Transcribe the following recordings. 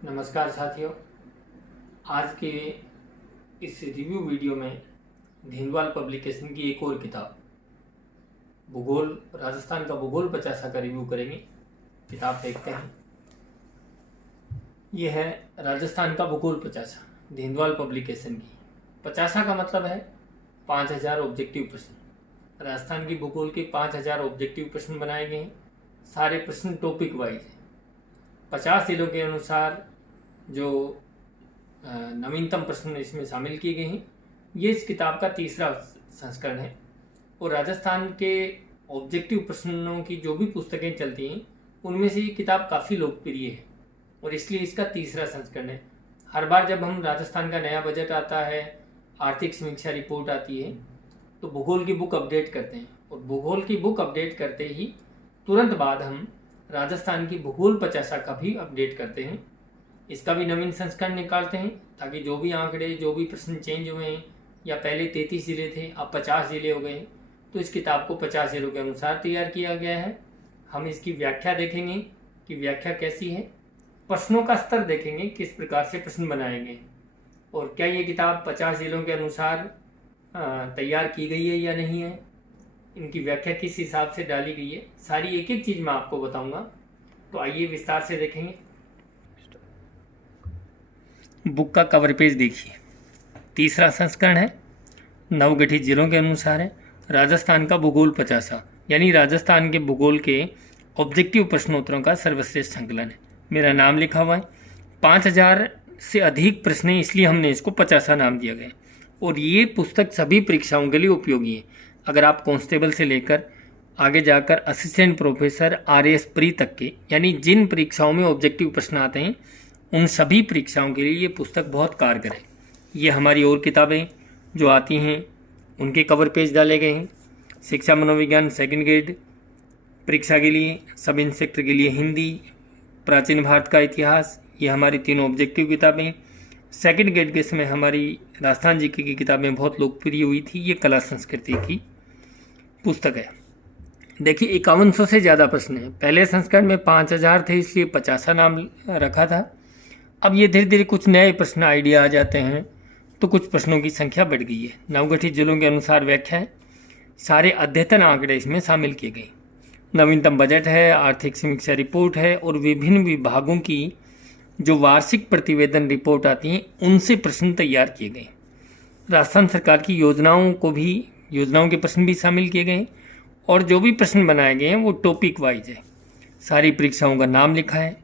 नमस्कार साथियों। आज के इस रिव्यू वीडियो में धिंदवाल पब्लिकेशन की एक और किताब भूगोल राजस्थान का भूगोल 50 का रिव्यू करेंगे। किताब देखते हैं। यह है राजस्थान का भूगोल 50 धिंदवाल पब्लिकेशन की। 50 का मतलब है 5000 ऑब्जेक्टिव प्रश्न। राजस्थान की भूगोल के 5000 ऑब्जेक्टिव प्रश्न बनाए गए हैं। सारे प्रश्न टॉपिक वाइज हैं। 50 जिलों के अनुसार जो नवीनतम प्रश्न इसमें शामिल किए गए हैं। ये इस किताब का तीसरा संस्करण है और राजस्थान के ऑब्जेक्टिव प्रश्नों की जो भी पुस्तकें चलती हैं उनमें से ये किताब काफ़ी लोकप्रिय है और इसलिए इसका तीसरा संस्करण है। हर बार जब हम राजस्थान का नया बजट आता है, आर्थिक समीक्षा रिपोर्ट आती है, तो भूगोल की बुक अपडेट करते हैं और भूगोल की बुक अपडेट करते ही तुरंत बाद हम राजस्थान की भूगोल 50 का भी अपडेट करते हैं। इसका भी नवीन संस्करण निकालते हैं ताकि जो भी आंकड़े, जो भी प्रश्न चेंज हुए हैं, या पहले 33 ज़िले थे अब 50 ज़िले हो गए हैं, तो इस किताब को 50 ज़िलों के अनुसार तैयार किया गया है। हम इसकी व्याख्या देखेंगे कि व्याख्या कैसी है, प्रश्नों का स्तर देखेंगे किस प्रकार से प्रश्न बनाए गए और क्या ये किताब 50 ज़िलों के अनुसार तैयार की गई है या नहीं है, इनकी व्याख्या किस हिसाब से डाली गई है, सारी एक एक चीज़ मैं आपको बताऊंगा। तो आइए विस्तार से देखेंगे। बुक का कवर पेज देखिए। तीसरा संस्करण है, नवगठित जिलों के अनुसार है। राजस्थान का भूगोल 50 यानी राजस्थान के भूगोल के ऑब्जेक्टिव प्रश्नोत्तरों का सर्वश्रेष्ठ संकलन है। मेरा नाम लिखा हुआ है। 5000 से अधिक प्रश्न हैं, इसलिए हमने इसको 50 नाम दिया गया और ये पुस्तक सभी परीक्षाओं के लिए उपयोगी है। अगर आप कांस्टेबल से लेकर आगे जाकर असिस्टेंट प्रोफेसर RAS प्री तक के, यानी जिन परीक्षाओं में ऑब्जेक्टिव प्रश्न आते हैं उन सभी परीक्षाओं के लिए ये पुस्तक बहुत कारगर है। ये हमारी और किताबें जो आती हैं उनके कवर पेज डाले गए हैं। शिक्षा मनोविज्ञान सेकंड ग्रेड परीक्षा के लिए, सब इंस्पेक्टर के लिए हिंदी, प्राचीन भारत का इतिहास, ये हमारी तीनों ऑब्जेक्टिव किताबें। सेकंड ग्रेड के समय हमारी राजस्थान जीके की किताबें बहुत लोकप्रिय हुई थी। ये कला संस्कृति की पुस्तक है। देखिए 5100 से ज़्यादा प्रश्न हैं। पहले संस्करण में 5000 थे, इसलिए 50 नाम रखा था। अब ये धीरे धीरे कुछ नए प्रश्न आइडिया आ जाते हैं तो कुछ प्रश्नों की संख्या बढ़ गई है। नवगठित जिलों के अनुसार व्याख्या है। सारे अद्यतन आंकड़े इसमें शामिल किए गए। नवीनतम बजट है, आर्थिक समीक्षा रिपोर्ट है और विभिन्न विभागों की जो वार्षिक प्रतिवेदन रिपोर्ट आती हैं उनसे प्रश्न तैयार किए गए। राजस्थान सरकार की योजनाओं के प्रश्न भी शामिल किए गए और जो भी प्रश्न बनाए गए हैं वो टॉपिक वाइज है। सारी परीक्षाओं का नाम लिखा है,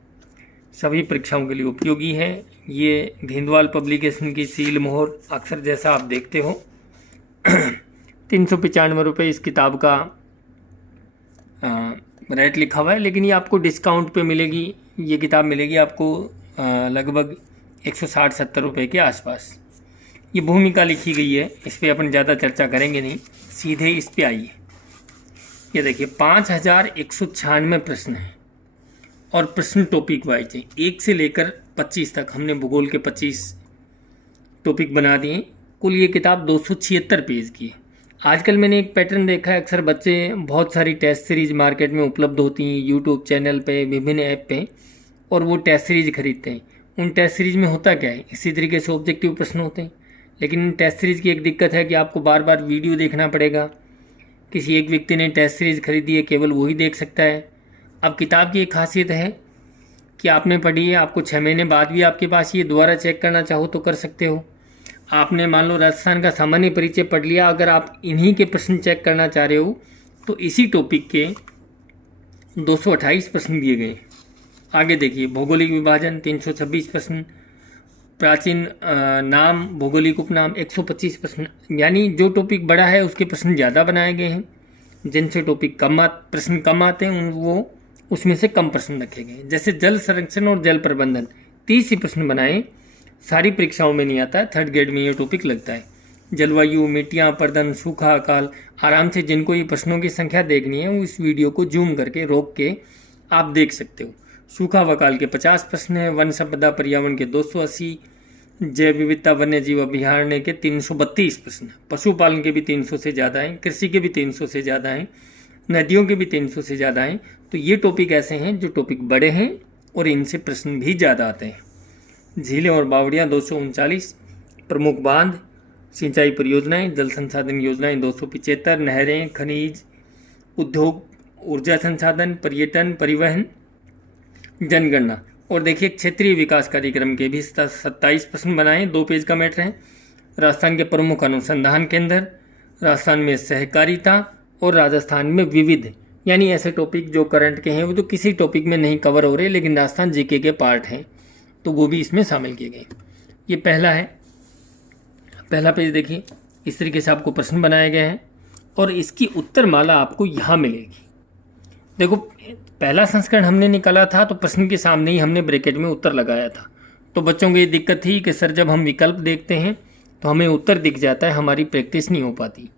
सभी परीक्षाओं के लिए उपयोगी है। ये धिंदवाल पब्लिकेशन की सील मोहर अक्सर जैसा आप देखते हो। 395 रुपये इस किताब का रेट लिखा हुआ है, लेकिन ये आपको डिस्काउंट पे मिलेगी। ये किताब मिलेगी आपको लगभग 160-70 रुपये के आसपास। ये भूमिका लिखी गई है, इस पर अपन ज़्यादा चर्चा करेंगे नहीं, सीधे इस पे आइए। ये देखिए 5196 प्रश्न हैं और प्रश्न टॉपिक वाइज है। 1 से लेकर 25 तक हमने भूगोल के 25 टॉपिक बना दिए। कुल ये किताब 276 पेज की है। आजकल मैंने एक पैटर्न देखा है, अक्सर बच्चे बहुत सारी टेस्ट सीरीज मार्केट में उपलब्ध होती हैं, यूट्यूब चैनल पे, विभिन्न ऐप पे, और वो टेस्ट सीरीज खरीदते हैं। उन टेस्ट सीरीज में होता क्या है, इसी तरीके से ऑब्जेक्टिव प्रश्न होते हैं, लेकिन इन टेस्ट सीरीज की एक दिक्कत है कि आपको बार बार वीडियो देखना पड़ेगा। किसी एक व्यक्ति ने टेस्ट सीरीज खरीदी है, केवल वही देख सकता है। अब किताब की एक खासियत है कि आपने पढ़ी है, आपको 6 महीने बाद भी आपके पास ये दोबारा चेक करना चाहो तो कर सकते हो। आपने मान लो राजस्थान का सामान्य परिचय पढ़ लिया, अगर आप इन्हीं के प्रश्न चेक करना चाह रहे हो तो इसी टॉपिक के 228 प्रश्न दिए गए। आगे देखिए भौगोलिक विभाजन 326 प्रश्न, प्राचीन नाम, भौगोलिक उपनाम 125 प्रश्न, यानी जो टॉपिक बड़ा है उसके प्रश्न ज़्यादा बनाए गए हैं। जिनसे टॉपिक प्रश्न कम आते हैं वो उसमें से कम प्रश्न रखे गए। जैसे जल संरक्षण और जल प्रबंधन 30 ही प्रश्न बनाए। सारी परीक्षाओं में नहीं आता है, थर्ड ग्रेड में ये टॉपिक लगता है। जलवायु, मिट्टियाँ, पर्दन, सूखा, अकाल, आराम से जिनको ये प्रश्नों की संख्या देखनी है वो इस वीडियो को जूम करके रोक के आप देख सकते हो। सूखा व अकाल के 50 प्रश्न हैं, वन संपदा पर्यावरण के 280, जैव विविधता वन्य जीव अभ्यारण्य के 332 प्रश्न, पशुपालन के भी 300 से ज़्यादा हैं, कृषि के भी 300 से ज़्यादा हैं, नदियों के भी 300 से ज़्यादा हैं। तो ये टॉपिक ऐसे हैं जो टॉपिक बड़े हैं और इनसे प्रश्न भी ज़्यादा आते हैं। झीलें और बावड़ियाँ 239, प्रमुख बांध, सिंचाई परियोजनाएं, जल संसाधन योजनाएं 275, नहरें, खनिज, उद्योग, ऊर्जा संसाधन, पर्यटन, परिवहन, जनगणना। और देखिए क्षेत्रीय विकास कार्यक्रम के भी 27 प्रश्न बनाए, 2 पेज का मैटर है। राजस्थान के प्रमुख अनुसंधान केंद्र, राजस्थान में सहकारिता और राजस्थान में विविध, यानी ऐसे टॉपिक जो करंट के हैं वो जो किसी टॉपिक में नहीं कवर हो रहे लेकिन राजस्थान जीके के पार्ट हैं, तो वो भी इसमें शामिल किए गए। ये पहला है, पहला पेज देखिए, इस तरीके से आपको प्रश्न बनाए गए हैं और इसकी उत्तर माला आपको यहाँ मिलेगी। देखो पहला संस्करण हमने निकाला था तो प्रश्न के सामने ही हमने ब्रैकेट में उत्तर लगाया था, तो बच्चों को ये दिक्कत थी कि सर जब हम विकल्प देखते हैं तो हमें उत्तर दिख जाता है, हमारी प्रैक्टिस नहीं हो पाती।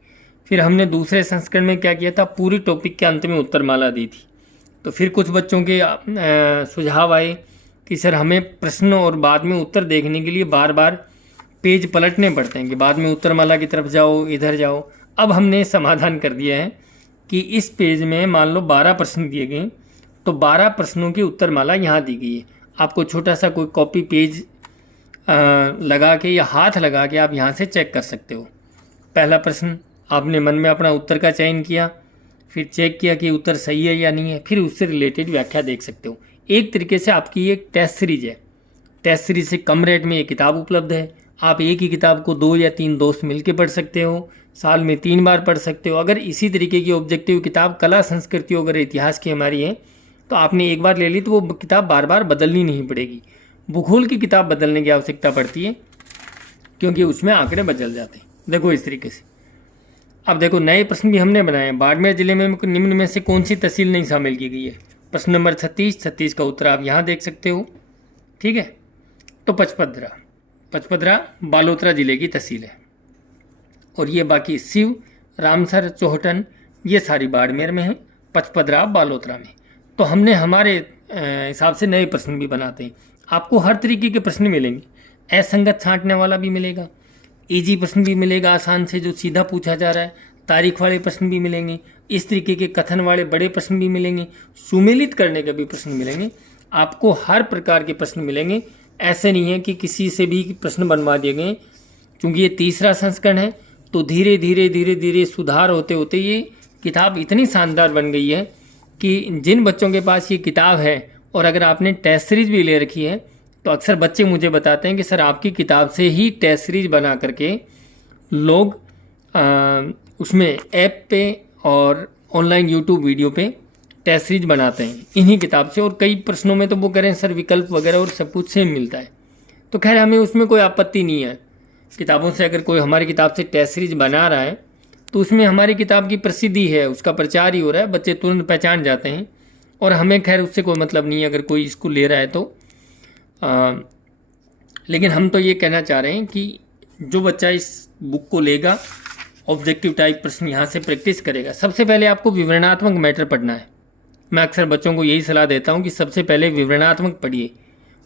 फिर हमने दूसरे संस्करण में क्या किया था, पूरी टॉपिक के अंत में उत्तरमाला दी थी। तो फिर कुछ बच्चों के सुझाव आए कि सर हमें प्रश्न और बाद में उत्तर देखने के लिए बार बार पेज पलटने पड़ते हैं कि बाद में उत्तरमाला की तरफ जाओ, इधर जाओ। अब हमने समाधान कर दिया है कि इस पेज में मान लो 12 प्रश्न दिए गए, तो 12 प्रश्नों की उत्तरमाला यहाँ दी गई है। आपको छोटा सा कोई कॉपी पेज लगा के या हाथ लगा के आप यहाँ से चेक कर सकते हो। पहला प्रश्न आपने मन में अपना उत्तर का चयन किया, फिर चेक किया कि उत्तर सही है या नहीं है, फिर उससे रिलेटेड व्याख्या देख सकते हो। एक तरीके से आपकी ये टेस्ट सीरीज है। टेस्ट सीरीज से कम रेट में ये किताब उपलब्ध है। आप एक ही किताब को 2 या 3 दोस्त मिलकर पढ़ सकते हो, साल में 3 बार पढ़ सकते हो। अगर इसी तरीके की ऑब्जेक्टिव किताब कला संस्कृति अगर इतिहास की हमारी है तो आपने एक बार ले ली तो वो किताब बार बार बदलनी नहीं पड़ेगी। भूगोल की किताब बदलने की आवश्यकता पड़ती है क्योंकि उसमें आंकड़े बदल जाते हैं। देखो इस तरीके से। अब देखो नए प्रश्न भी हमने बनाए। बाड़मेर जिले में निम्न में से कौन सी तहसील नहीं शामिल की गई है? प्रश्न नंबर 36 का उत्तर आप यहाँ देख सकते हो। ठीक है, तो पचपदरा बालोतरा जिले की तहसील है। और ये बाकी शिव, रामसर, चौहटन ये सारी बाड़मेर में है, पचपदरा बालोतरा में। तो हमने हमारे हिसाब से नए प्रश्न भी बनाते हैं। आपको हर तरीके के प्रश्न मिलेंगे, असंगत छांटने वाला भी मिलेगा, इजी प्रश्न भी मिलेगा आसान से जो सीधा पूछा जा रहा है, तारीख वाले प्रश्न भी मिलेंगे, इस तरीके के कथन वाले बड़े प्रश्न भी मिलेंगे, सुमेलित करने के भी प्रश्न मिलेंगे। आपको हर प्रकार के प्रश्न मिलेंगे। ऐसे नहीं है कि किसी से भी प्रश्न बनवा दिए गए। क्योंकि ये तीसरा संस्करण है तो धीरे धीरे सुधार होते होते ये किताब इतनी शानदार बन गई है कि जिन बच्चों के पास ये किताब है और अगर आपने टेस्ट सीरीज भी ले रखी है तो अक्सर बच्चे मुझे बताते हैं कि सर आपकी किताब से ही टेस्ट सीरीज बना करके लोग उसमें ऐप पे और ऑनलाइन यूट्यूब वीडियो पे टेस्ट सीरीज बनाते हैं इन्हीं किताब से। और कई प्रश्नों में तो वो कह रहे हैं सर विकल्प वगैरह और सब कुछ सेम मिलता है। तो खैर हमें उसमें कोई आपत्ति नहीं है। किताबों से अगर कोई हमारी किताब से टेस्ट सीरीज बना रहा है तो उसमें हमारी किताब की प्रसिद्धि है, उसका प्रचार ही हो रहा है, बच्चे तुरंत पहचान जाते हैं। और हमें खैर उससे कोई मतलब नहीं है अगर कोई इसको ले रहा है तो। लेकिन हम तो ये कहना चाह रहे हैं कि जो बच्चा इस बुक को लेगा, ऑब्जेक्टिव टाइप प्रश्न यहाँ से प्रैक्टिस करेगा। सबसे पहले आपको विवरणात्मक मैटर पढ़ना है। मैं अक्सर बच्चों को यही सलाह देता हूँ कि सबसे पहले विवरणात्मक पढ़िए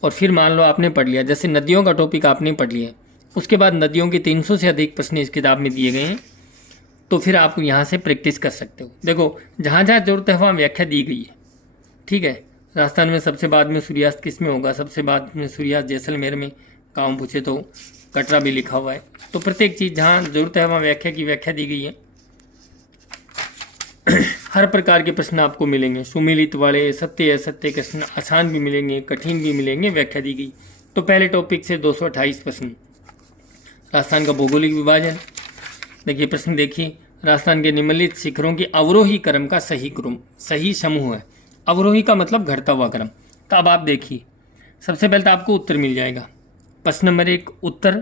और फिर मान लो आपने पढ़ लिया, जैसे नदियों का टॉपिक आपने पढ़ लिया, उसके बाद नदियों के 300 से अधिक प्रश्न इस किताब में दिए गए हैं, तो फिर आप यहाँ से प्रैक्टिस कर सकते हो। देखो जहाँ जहाँ जरूरत है वहाँ व्याख्या दी गई है। ठीक है, राजस्थान में सबसे बाद में सूर्यास्त किस में होगा? सबसे बाद में सूर्यास्त जैसलमेर में। गाँव पूछे तो कटरा भी लिखा हुआ है। तो प्रत्येक चीज़ जहाँ जरूरत है वहाँ व्याख्या की व्याख्या दी गई है। हर प्रकार के प्रश्न आपको मिलेंगे, सुमेलित वाले, सत्य असत्य प्रश्न, आसान भी मिलेंगे, कठिन भी मिलेंगे, व्याख्या दी गई। तो पहले टॉपिक से 228 प्रश्न। राजस्थान का भौगोलिक विभाजन। देखिए प्रश्न देखिए, राजस्थान के निम्नलिखित शिखरों की अवरोही क्रम का सही समूह है। अवरोही का मतलब घटता हुआ क्रम। तो अब आप देखिए, सबसे पहले तो आपको उत्तर मिल जाएगा। प्रश्न नंबर 1 उत्तर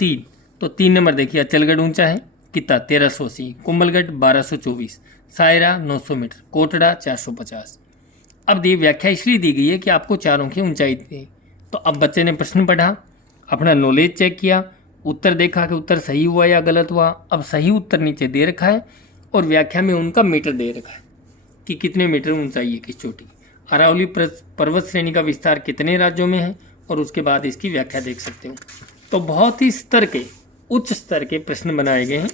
3। तो 3 नंबर देखिए, अचलगढ़ ऊंचा है कितना? 1380। कुंभलगढ़ 1224। सायरा 900 मीटर। कोटड़ा 450। अब ये व्याख्या इसलिए दी गई है कि आपको चारों की ऊंचाई दी। तो अब बच्चे ने प्रश्न पढ़ा, अपना नॉलेज चेक किया, उत्तर देखा कि उत्तर सही हुआ या गलत हुआ। अब सही उत्तर नीचे दे रखा है और व्याख्या में उनका मीटर दे रखा है कि कितने मीटर ऊंचाई है किस चोटी। अरावली पर्वत श्रेणी का विस्तार कितने राज्यों में है और उसके बाद इसकी व्याख्या देख सकते हो। तो बहुत ही उच्च स्तर के प्रश्न बनाए गए हैं,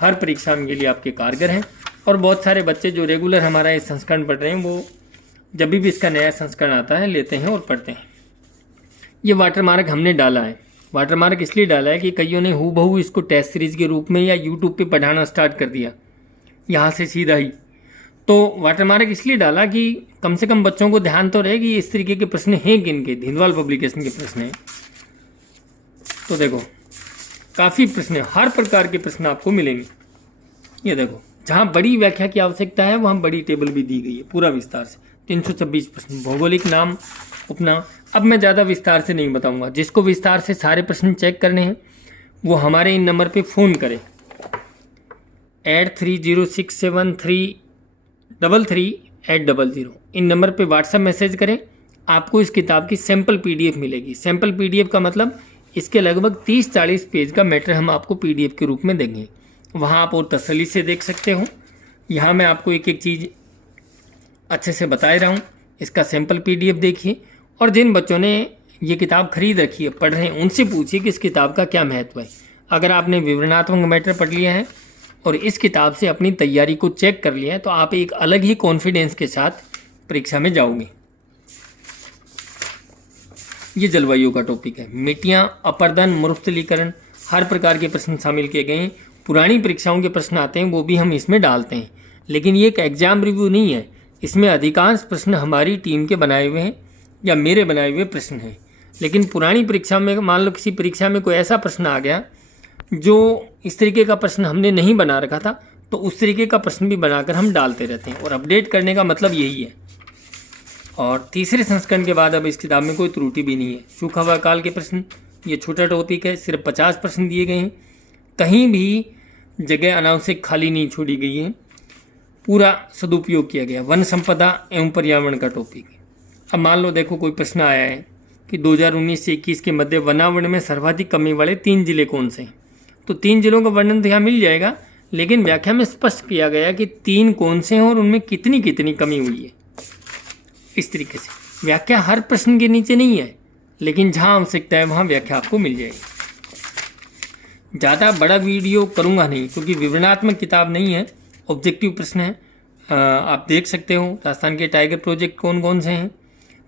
हर परीक्षा के लिए आपके कारगर हैं। और बहुत सारे बच्चे जो रेगुलर हमारा ये संस्करण पढ़ रहे हैं वो जब भी इसका नया संस्करण आता है लेते हैं और पढ़ते हैं। ये वाटरमार्क हमने डाला है। वाटरमार्क इसलिए डाला है कि कईयों ने हूबहू इसको टेस्ट सीरीज के रूप में या यूट्यूब पे पढ़ाना स्टार्ट कर दिया यहाँ से सीधा ही। तो वाटरमार्क इसलिए डाला कि कम से कम बच्चों को ध्यान तो रहे कि इस तरीके के प्रश्न हैं किनके, धिनवाल पब्लिकेशन के प्रश्न हैं। तो देखो काफ़ी प्रश्न, हर प्रकार के प्रश्न आपको मिलेंगे। ये देखो जहाँ बड़ी व्याख्या की आवश्यकता है वहाँ बड़ी टेबल भी दी गई है पूरा विस्तार से। 326 प्रश्न, भौगोलिक नाम उपनाम। अब मैं ज़्यादा विस्तार से नहीं बताऊंगा, जिसको विस्तार से सारे प्रश्न चेक करने हैं वो हमारे इन नंबर पे फ़ोन करें 830673333800। इन नंबर पे व्हाट्सएप मैसेज करें, आपको इस किताब की सैम्पल PDF मिलेगी। सैम्पल PDF का मतलब इसके लगभग 30-40 पेज का मैटर हम आपको PDF के रूप में देंगे। वहाँ आप और तसल्ली से देख सकते हो। यहाँ मैं आपको एक एक चीज़ अच्छे से बता रहा हूँ। इसका सैम्पल PDF देखिए, और जिन बच्चों ने ये किताब खरीद रखी है, पढ़ रहे हैं, उनसे पूछिए कि इस किताब का क्या महत्व है। अगर आपने विवरणात्मक मैटर पढ़ लिया है और इस किताब से अपनी तैयारी को चेक कर लिया है तो आप एक अलग ही कॉन्फिडेंस के साथ परीक्षा में जाओगे। ये जलवायु का टॉपिक है। मिट्टियाँ, अपरदन, मरुस्थलीकरण, हर प्रकार के प्रश्न शामिल किए गए हैं। पुरानी परीक्षाओं के प्रश्न आते हैं वो भी हम इसमें डालते हैं, लेकिन ये एक एग्जाम रिव्यू नहीं है। इसमें अधिकांश प्रश्न हमारी टीम के बनाए हुए हैं या मेरे बनाए हुए प्रश्न हैं। लेकिन पुरानी परीक्षा में मान लो किसी परीक्षा में कोई ऐसा प्रश्न आ गया जो इस तरीके का प्रश्न हमने नहीं बना रखा था, तो उस तरीके का प्रश्न भी बनाकर हम डालते रहते हैं, और अपडेट करने का मतलब यही है। और तीसरे संस्करण के बाद अब इस किताब में कोई त्रुटि भी नहीं है। सूखा हुआ काल के प्रश्न, ये छोटा टॉपिक है, सिर्फ 50 प्रश्न दिए गए हैं। कहीं भी जगह अनावश्यक खाली नहीं छोड़ी गई है, पूरा सदुपयोग किया गया। वन संपदा एवं पर्यावरण का टॉपिक। अब मान लो देखो कोई प्रश्न आया है कि 2019 से 21 के मध्य वनावरण में सर्वाधिक कमी वाले 3 जिले कौन से हैं, तो 3 जिलों का वर्णन तो यहाँ मिल जाएगा, लेकिन व्याख्या में स्पष्ट किया गया कि 3 कौन से हैं और उनमें कितनी कितनी कमी हुई है। इस तरीके से व्याख्या हर प्रश्न के नीचे नहीं है, लेकिन जहाँ आवश्यकता है वहाँ व्याख्या आपको मिल जाएगी। ज़्यादा बड़ा वीडियो करूँगा नहीं, क्योंकि विवरणात्मक किताब नहीं है, ऑब्जेक्टिव प्रश्न है। आप देख सकते हो राजस्थान के टाइगर प्रोजेक्ट कौन कौन से हैं,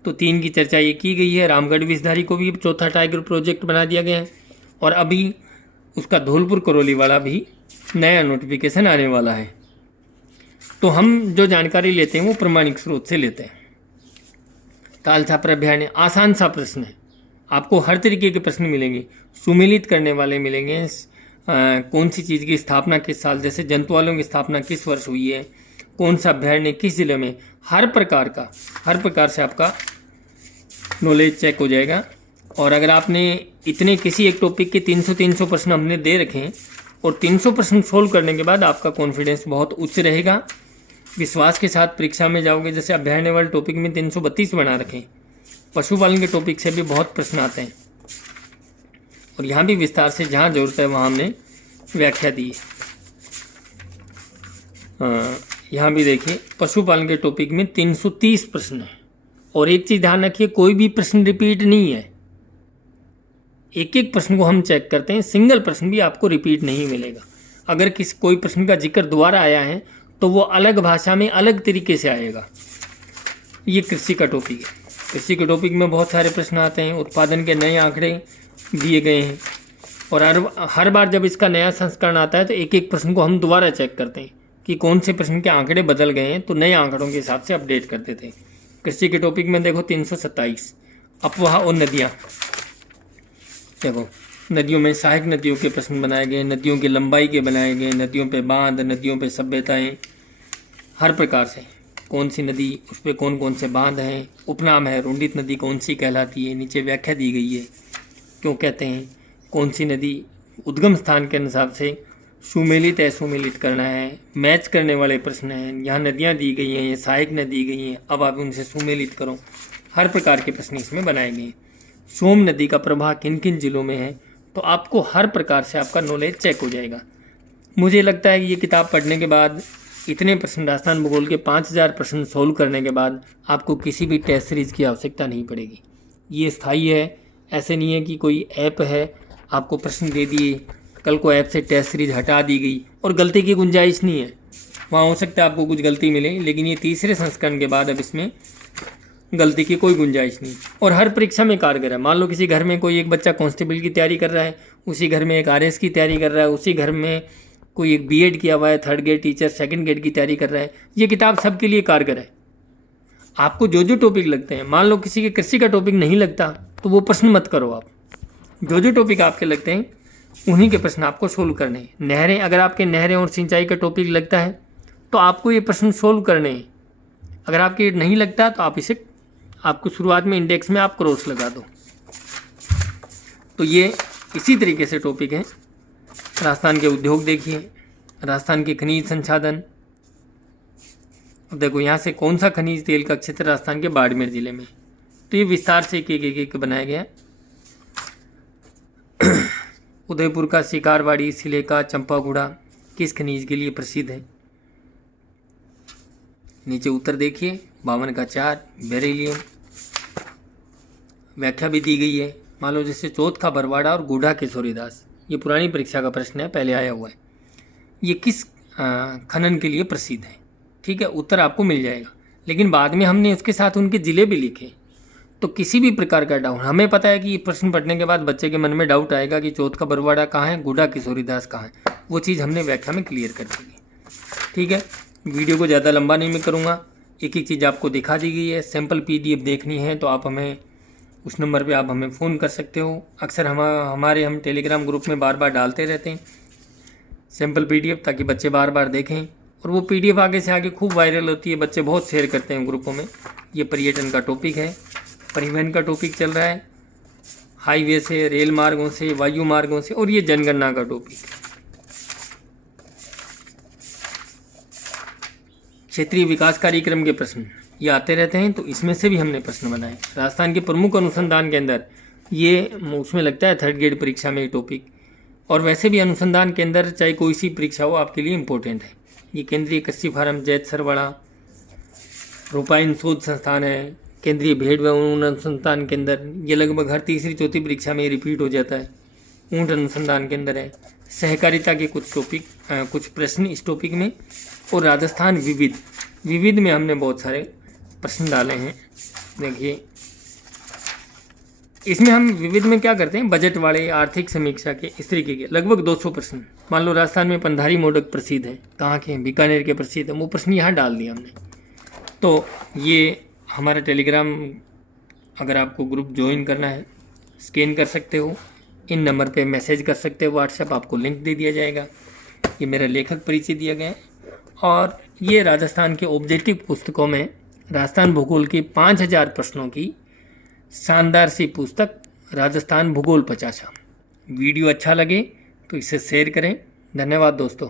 तो 3 की चर्चा ये की गई है। रामगढ़ विषधारी को भी चौथा टाइगर प्रोजेक्ट बना दिया गया है, और अभी उसका धौलपुर करौली वाला भी नया नोटिफिकेशन आने वाला है। तो हम जो जानकारी लेते हैं वो प्रमाणिक स्रोत से लेते हैं। ताल छापर अभ्यारण्य आसान सा प्रश्न है, आपको हर तरीके के प्रश्न मिलेंगे, सुमेलित करने वाले मिलेंगे। कौन सी चीज़ की स्थापना किस साल, जैसे जंतुआलों की स्थापना किस वर्ष हुई है, कौन सा अभ्यारण्य किस जिले में, हर प्रकार से आपका नॉलेज चेक हो जाएगा। और अगर आपने इतने किसी एक टॉपिक के 300 प्रश्न हमने दे रखे हैं और 300 प्रश्न सोल्व करने के बाद आपका कॉन्फिडेंस बहुत उच्च रहेगा, विश्वास के साथ परीक्षा में जाओगे। जैसे अभ्यारण्य वाले टॉपिक में 332 बना रखे हैं, पशुपालन के टॉपिक से भी बहुत प्रश्न आते हैं, और यहाँ भी विस्तार से जहाँ जरूरत है वहाँ हमने व्याख्या दी है। यहाँ भी देखिए पशुपालन के टॉपिक में 330 प्रश्न है, और एक चीज़ ध्यान रखिए, कोई भी प्रश्न रिपीट नहीं है। एक एक प्रश्न को हम चेक करते हैं, सिंगल प्रश्न भी आपको रिपीट नहीं मिलेगा। अगर कोई प्रश्न का जिक्र दोबारा आया है तो वो अलग भाषा में अलग तरीके से आएगा। ये कृषि का टॉपिक है। कृषि के टॉपिक में बहुत सारे प्रश्न आते हैं, उत्पादन के नए आंकड़े दिए गए हैं, और हर बार जब इसका नया संस्करण आता है तो एक एक प्रश्न को हम दोबारा चेक करते हैं कि कौन से प्रश्न के आंकड़े बदल गए हैं, तो नए आंकड़ों के हिसाब से अपडेट करते थे। कृषि के टॉपिक में देखो 327 अफवाह और नदियाँ। देखो नदियों में सहायक नदियों के प्रश्न बनाए गए, नदियों की लंबाई के बनाए गए, नदियों पे बांध, नदियों पे सभ्यताएं, हर प्रकार से कौन सी नदी, उस पर कौन कौन से बांध हैं, उपनाम है, रुंडित नदी कौन सी कहलाती है, नीचे व्याख्या दी गई है क्यों कहते हैं, कौन सी नदी उद्गम स्थान के अनुसार से सुमेलित असुमेलित करना है, मैच करने वाले प्रश्न हैं। यहाँ नदियाँ दी गई हैं, ये सहायक नदी गई हैं, अब आप उनसे सुमेलित करो। हर प्रकार के प्रश्न इसमें बनाए गए हैं। सोम नदी का प्रवाह किन किन जिलों में है, तो आपको हर प्रकार से आपका नॉलेज चेक हो जाएगा। मुझे लगता है कि ये किताब पढ़ने के बाद, इतने प्रश्न राजस्थान भूगोल के 5000 प्रश्न सोल्व करने के बाद आपको किसी भी टेस्ट सीरीज़ की आवश्यकता नहीं पड़ेगी। ये स्थायी है, ऐसे नहीं है कि कोई ऐप है आपको प्रश्न दे दिए, कल को ऐप से टेस्ट सीरीज हटा दी गई और गलती की गुंजाइश नहीं है। वहाँ हो सकता है आपको कुछ गलती मिले, लेकिन ये तीसरे संस्करण के बाद अब इसमें गलती की कोई गुंजाइश नहीं, और हर परीक्षा में कारगर है। मान लो किसी घर में कोई एक बच्चा कांस्टेबल की तैयारी कर रहा है, उसी घर में एक आरएस की तैयारी कर रहा है, उसी घर में कोई एक बीएड किया हुआ है, 3rd grade teacher 2nd grade की तैयारी कर रहा है, ये किताब सबके लिए कारगर है। आपको जो जो टॉपिक लगते हैं, मान लो किसी के कृषि का टॉपिक नहीं लगता तो वो प्रश्न मत करो आप, जो जो टॉपिक आपके लगते हैं उन्हीं के प्रश्न आपको सोल्व करने हैं। नहरें, अगर आपके नहरें और सिंचाई का टॉपिक लगता है तो आपको ये प्रश्न सोल्व करने हैं। अगर आपके नहीं लगता तो आप इसे, आपको शुरुआत में इंडेक्स में आप क्रॉस लगा दो। तो ये इसी तरीके से टॉपिक है। राजस्थान के उद्योग देखिए, राजस्थान के खनिज संसाधन, अब देखो यहाँ से कौन सा खनिज तेल का क्षेत्र राजस्थान के बाड़मेर जिले में, तो ये विस्तार से एक बनाया गया। उदयपुर का शिकारवाड़ी, सिलेका, चंपागुड़ा किस खनिज के लिए प्रसिद्ध है। नीचे उत्तर देखिए, 52 का 4 बेरिलियम। व्याख्या भी दी गई है। मान लो जैसे चौथ का बरवाड़ा और गूढ़ा किशोरीदास, ये पुरानी परीक्षा का प्रश्न है, पहले आया हुआ है। ये किस खनन के लिए प्रसिद्ध है, ठीक है, उत्तर आपको मिल जाएगा। लेकिन बाद में हमने उसके साथ उनके ज़िले भी लिखे, तो किसी भी प्रकार का डाउट, हमें पता है कि ये प्रश्न पढ़ने के बाद बच्चे के मन में डाउट आएगा कि चौथ का बरवाड़ा कहाँ है, गूढ़ा किशोरीदास कहाँ है, वो चीज़ हमने व्याख्या में क्लियर कर दी। ठीक है, वीडियो को ज़्यादा लंबा नहीं मैं करूँगा, एक एक चीज़ आपको दिखा दी गई है। सैम्पल PDF देखनी है तो आप हमें उस नंबर पे आप हमें फ़ोन कर सकते हो। अक्सर हम टेलीग्राम ग्रुप में बार बार डालते रहते हैं सैम्पल PDF, ताकि बच्चे बार बार देखें, और वो PDF आगे से आगे खूब वायरल होती है, बच्चे बहुत शेयर करते हैं ग्रुपों में। ये पर्यटन का टॉपिक है, परिवहन का टॉपिक चल रहा है, हाईवे से, रेल मार्गों से, वायु मार्गों से, और ये जनगणना का टॉपिक। क्षेत्रीय विकास कार्यक्रम के प्रश्न ये आते रहते हैं, तो इसमें से भी हमने प्रश्न बनाए। राजस्थान के प्रमुख अनुसंधान केंद्र, ये उसमें लगता है 3rd ग्रेड परीक्षा में ये टॉपिक, और वैसे भी अनुसंधान केंद्र चाहे कोई सी परीक्षा हो आपके लिए इम्पोर्टेंट है। ये केंद्रीय कृषि फार्म जैत सरवाड़ा, रूपाइन शोध संस्थान है, केंद्रीय भेड़ व ऊन अनुसंधान केंद्र, ये लगभग हर 3री-4थी परीक्षा में रिपीट हो जाता है। ऊंट अनुसंधान केंद्र है। सहकारिता के कुछ टॉपिक, कुछ प्रश्न इस टॉपिक में, और राजस्थान विविध में हमने बहुत सारे प्रश्न डाले हैं। देखिए इसमें हम विविध में क्या करते हैं, बजट वाले, आर्थिक समीक्षा के, इस तरीके के लगभग 200 प्रश्न। मान लो राजस्थान में पंधारी मोदक प्रसिद्ध है, कहाँ के हैं, बीकानेर के प्रसिद्ध है, वो प्रश्न यहाँ डाल दिया हमने। तो ये हमारा टेलीग्राम, अगर आपको ग्रुप ज्वाइन करना है स्कैन कर सकते हो, इन नंबर पे मैसेज कर सकते हो, व्हाट्सएप आपको लिंक दे दिया जाएगा। ये मेरा लेखक परिचय दिया गया है, और ये राजस्थान के ऑब्जेक्टिव पुस्तकों में राजस्थान भूगोल की 5000 प्रश्नों की शानदार सी पुस्तक राजस्थान भूगोल 50। वीडियो अच्छा लगे तो इसे शेयर करें। धन्यवाद दोस्तों।